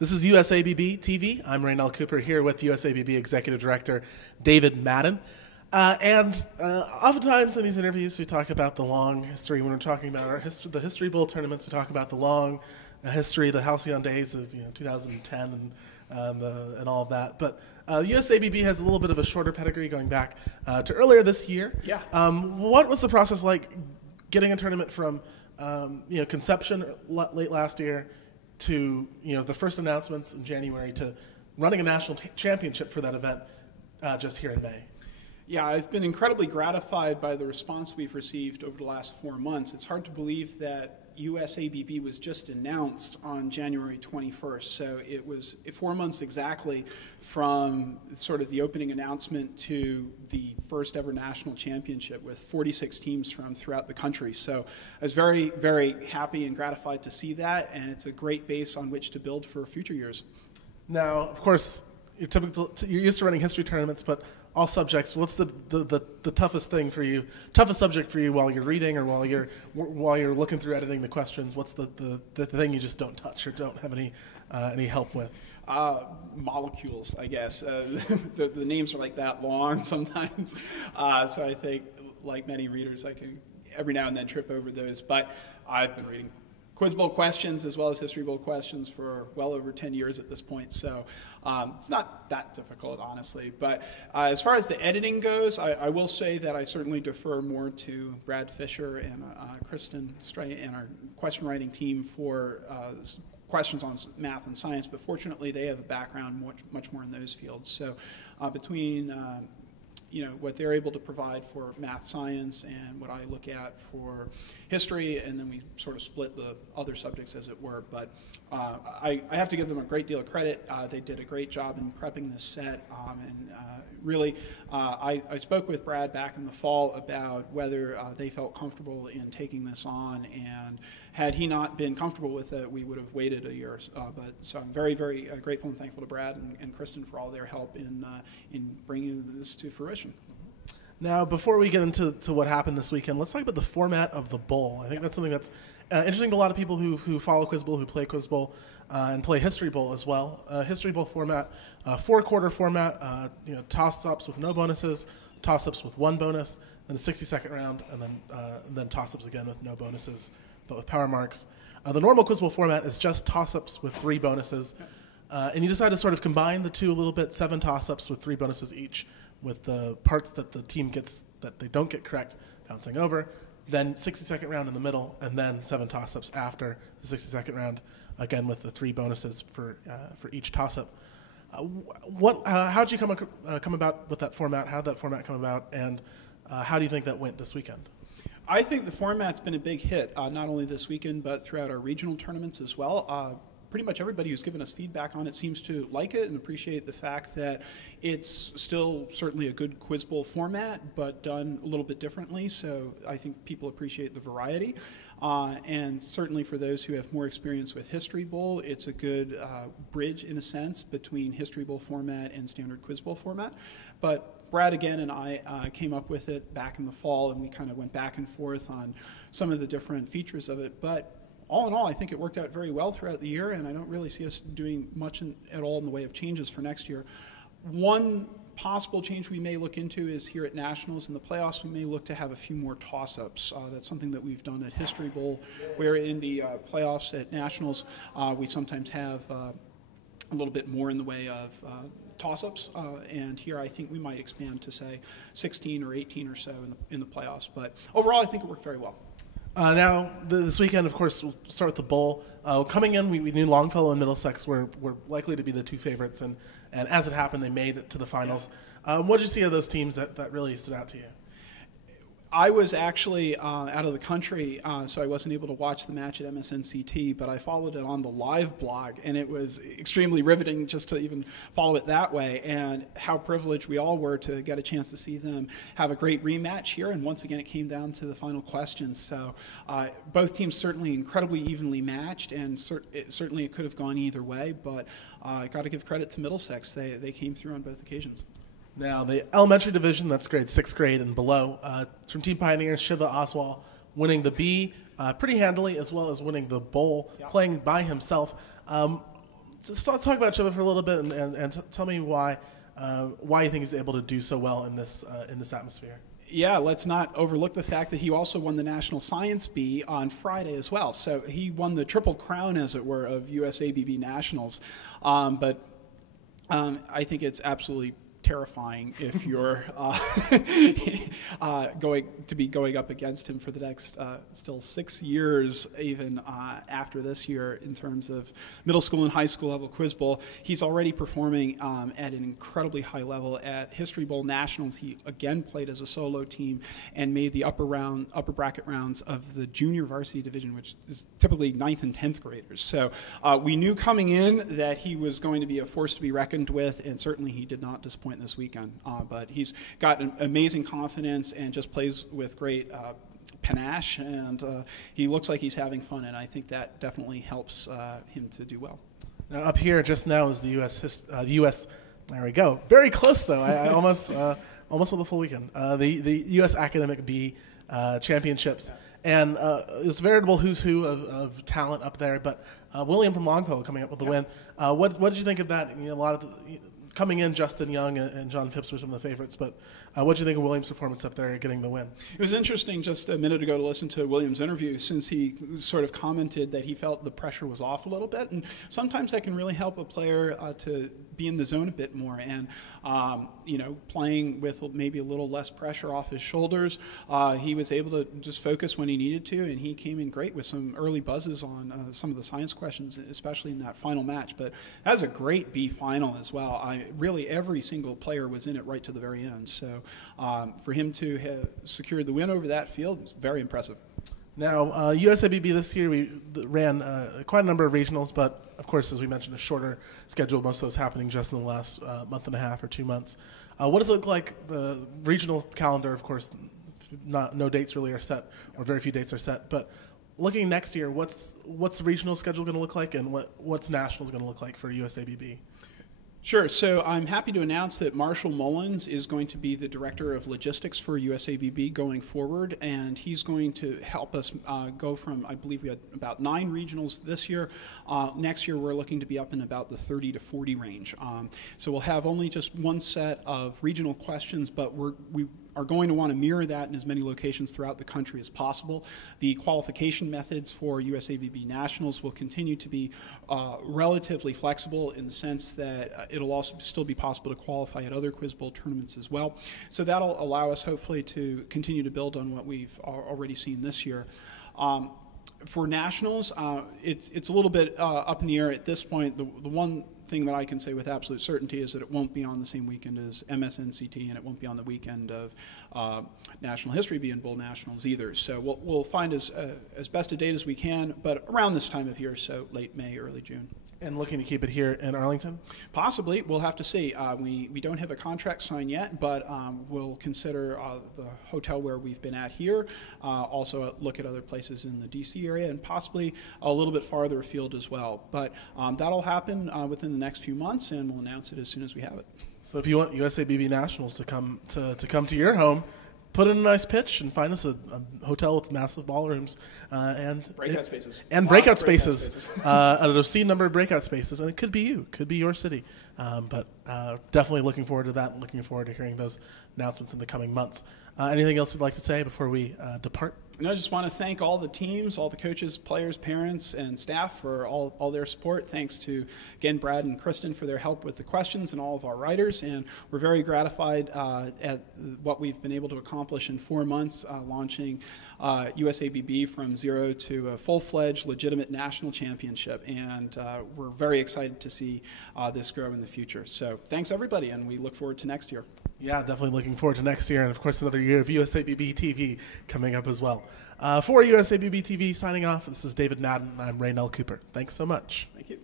This is USABB TV. I'm Raynell Cooper here with USABB Executive Director David Madden. Oftentimes in these interviews we talk about the long history. When we're talking about our history, the History Bowl tournaments, we talk about the long history, the halcyon days of 2010 and all of that. But USABB has a little bit of a shorter pedigree going back to earlier this year. Yeah. What was the process like getting a tournament from conception late last year to the first announcements in January to running a national championship for that event just here in May? Yeah, I've been incredibly gratified by the response we've received over the last 4 months. It's hard to believe that USABB was just announced on January 21st, so it was 4 months exactly from sort of the opening announcement to the first ever national championship with 46 teams from throughout the country. So I was very, very happy and gratified to see that, and it's a great base on which to build for future years. Now, of course, you're used to running history tournaments, but all subjects, what's the toughest thing for you, toughest subject for you while you're reading or while you're looking through editing the questions? What's the thing you just don't touch or don't have any help with? Molecules, I guess. The names are like that long sometimes, so I think, like many readers, I can every now and then trip over those. But I've been reading Quiz Bowl questions as well as History Bowl questions for well over 10 years at this point, so it's not that difficult, honestly. But as far as the editing goes, I will say that I certainly defer more to Brad Fisher and Kristen Stray and our question writing team for questions on math and science, but fortunately they have a background much more in those fields. So between what they're able to provide for math, science, and what I look at for history, and then we sort of split the other subjects, as it were. But I have to give them a great deal of credit. They did a great job in prepping this set, and really, I spoke with Brad back in the fall about whether they felt comfortable in taking this on, and had he not been comfortable with it, we would have waited a year. So I'm very, very grateful and thankful to Brad and Kristen for all their help in bringing this to fruition. Now, before we get into what happened this weekend, let's talk about the format of the bowl. I think that's something that's interesting to a lot of people who follow Quiz Bowl, who play Quiz Bowl, and play History Bowl as well. History Bowl format, 4-quarter format, toss-ups with no bonuses, toss-ups with 1 bonus, then a 60-second round, and then toss-ups again with no bonuses, but with power marks. The normal Quiz Bowl format is just toss-ups with 3 bonuses, and you decide to sort of combine the two a little bit, 7 toss-ups with 3 bonuses each, with the parts that the team gets that they don't get correct bouncing over, then 60-second round in the middle, and then 7 toss-ups after the 60-second round, again with the 3 bonuses for each toss-up. How did you come about with that format? How did that format come about, and how do you think that went this weekend? I think the format's been a big hit, not only this weekend, but throughout our regional tournaments as well. Pretty much everybody who's given us feedback on it seems to like it and appreciate the fact that it's still certainly a good Quiz Bowl format, but done a little bit differently. So I think people appreciate the variety. And certainly for those who have more experience with History Bowl, it's a good bridge, in a sense, between History Bowl format and standard Quiz Bowl format. But Brad, again, and I came up with it back in the fall, and we kind of went back and forth on some of the different features of it. But all in all, I think it worked out very well throughout the year, and I don't really see us doing much at all in the way of changes for next year. One possible change we may look into is here at Nationals in the playoffs, we may look to have a few more toss-ups. That's something that we've done at History Bowl, where in the playoffs at Nationals, we sometimes have a little bit more in the way of toss-ups, and here I think we might expand to, say, 16 or 18 or so in the playoffs. But overall, I think it worked very well. Now, this weekend, of course, we'll start with the bowl. Coming in, we knew Longfellow and Middlesex were likely to be the 2 favorites, and as it happened, they made it to the finals. What did you see of those teams that really stood out to you? I was actually out of the country, so I wasn't able to watch the match at MSNCT, but I followed it on the live blog, and it was extremely riveting just to even follow it that way, and how privileged we all were to get a chance to see them have a great rematch here, and once again it came down to the final questions. So both teams certainly incredibly evenly matched, and certainly it could have gone either way, but I got to give credit to Middlesex. They came through on both occasions. Now, the elementary division, that's grade 6th grade and below, from Team Pioneers, Shiva Oswal winning the B pretty handily, as well as winning the bowl, playing by himself. Just talk about Chubba for a little bit, and tell me why you think he's able to do so well in this atmosphere. Yeah, let's not overlook the fact that he also won the National Science Bee on Friday as well. So he won the triple crown, as it were, of USABB Nationals. But I think it's absolutely terrifying if you're going up against him for the next still 6 years, even after this year, in terms of middle school and high school level quiz bowl. He's already performing at an incredibly high level at History Bowl Nationals. He again played as a solo team and made the upper bracket rounds of the junior varsity division, which is typically 9th and 10th graders. So we knew coming in that he was going to be a force to be reckoned with, and certainly he did not disappoint this weekend. But he's got an amazing confidence and just plays with great panache, and he looks like he's having fun, and I think that definitely helps him to do well. Now up here just now is the U.S. There we go. Very close though. I almost with the full weekend. The U.S. Academic B Championships. Yeah. And it's a veritable who's who of talent up there. But William from Longfellow coming up with the win. What did you think of that? A lot of coming in, Justin Young and John Phipps were some of the favorites, but what did you think of Williams' performance up there getting the win? It was interesting just a minute ago to listen to Williams' interview, since he sort of commented that he felt the pressure was off a little bit, and sometimes that can really help a player to be in the zone a bit more, and playing with maybe a little less pressure off his shoulders. He was able to just focus when he needed to, and he came in great with some early buzzes on some of the science questions, especially in that final match. But that was a great B final as well. Really every single player was in it right to the very end. So for him to have secured the win over that field was very impressive. Now, USABB this year, we ran quite a number of regionals, but of course, as we mentioned, a shorter schedule, most of those happening just in the last month and a half or 2 months. What does it look like? The regional calendar, of course, no dates really are set, or very few dates are set, but looking next year, what's the regional schedule going to look like, and what's nationals going to look like for USABB? Sure. So I'm happy to announce that Marshall Mullins is going to be the Director of Logistics for USABB going forward, and he's going to help us go from, I believe we had about 9 regionals this year. Next year we're looking to be up in about the 30 to 40 range. So we'll have only just one set of regional questions, but we are going to want to mirror that in as many locations throughout the country as possible. The qualification methods for USABB Nationals will continue to be relatively flexible, in the sense that it'll also still be possible to qualify at other Quiz Bowl tournaments as well. So that'll allow us hopefully to continue to build on what we've already seen this year. For Nationals, it's a little bit up in the air at this point. The one thing that I can say with absolute certainty is that it won't be on the same weekend as MSNCT, and it won't be on the weekend of National History Bee and Bowl Nationals either. So we'll find as best a date as we can, but around this time of year, so late May, early June. And looking to keep it here in Arlington? Possibly. We'll have to see. We don't have a contract signed yet, but we'll consider the hotel where we've been at here, also look at other places in the D.C. area, and possibly a little bit farther afield as well. But that'll happen within the next few months, and we'll announce it as soon as we have it. So if you want USABB Nationals to come to your home, put in a nice pitch and find us a hotel with massive ballrooms and breakout spaces. And breakout spaces. An obscene number of breakout spaces, and it could be you, could be your city. But definitely looking forward to that, and looking forward to hearing those announcements in the coming months. Anything else you'd like to say before we depart? I just want to thank all the teams, all the coaches, players, parents, and staff for all their support. Thanks to, again, Brad and Kristen for their help with the questions, and all of our writers. And we're very gratified at what we've been able to accomplish in 4 months, launching USABB from zero to a full-fledged, legitimate national championship. And we're very excited to see this grow in the future. So thanks, everybody, and we look forward to next year. Yeah, definitely looking forward to next year, and of course another year of USABB TV coming up as well. For USABB TV, signing off, this is David Madden, and I'm Raynell Cooper. Thanks so much. Thank you.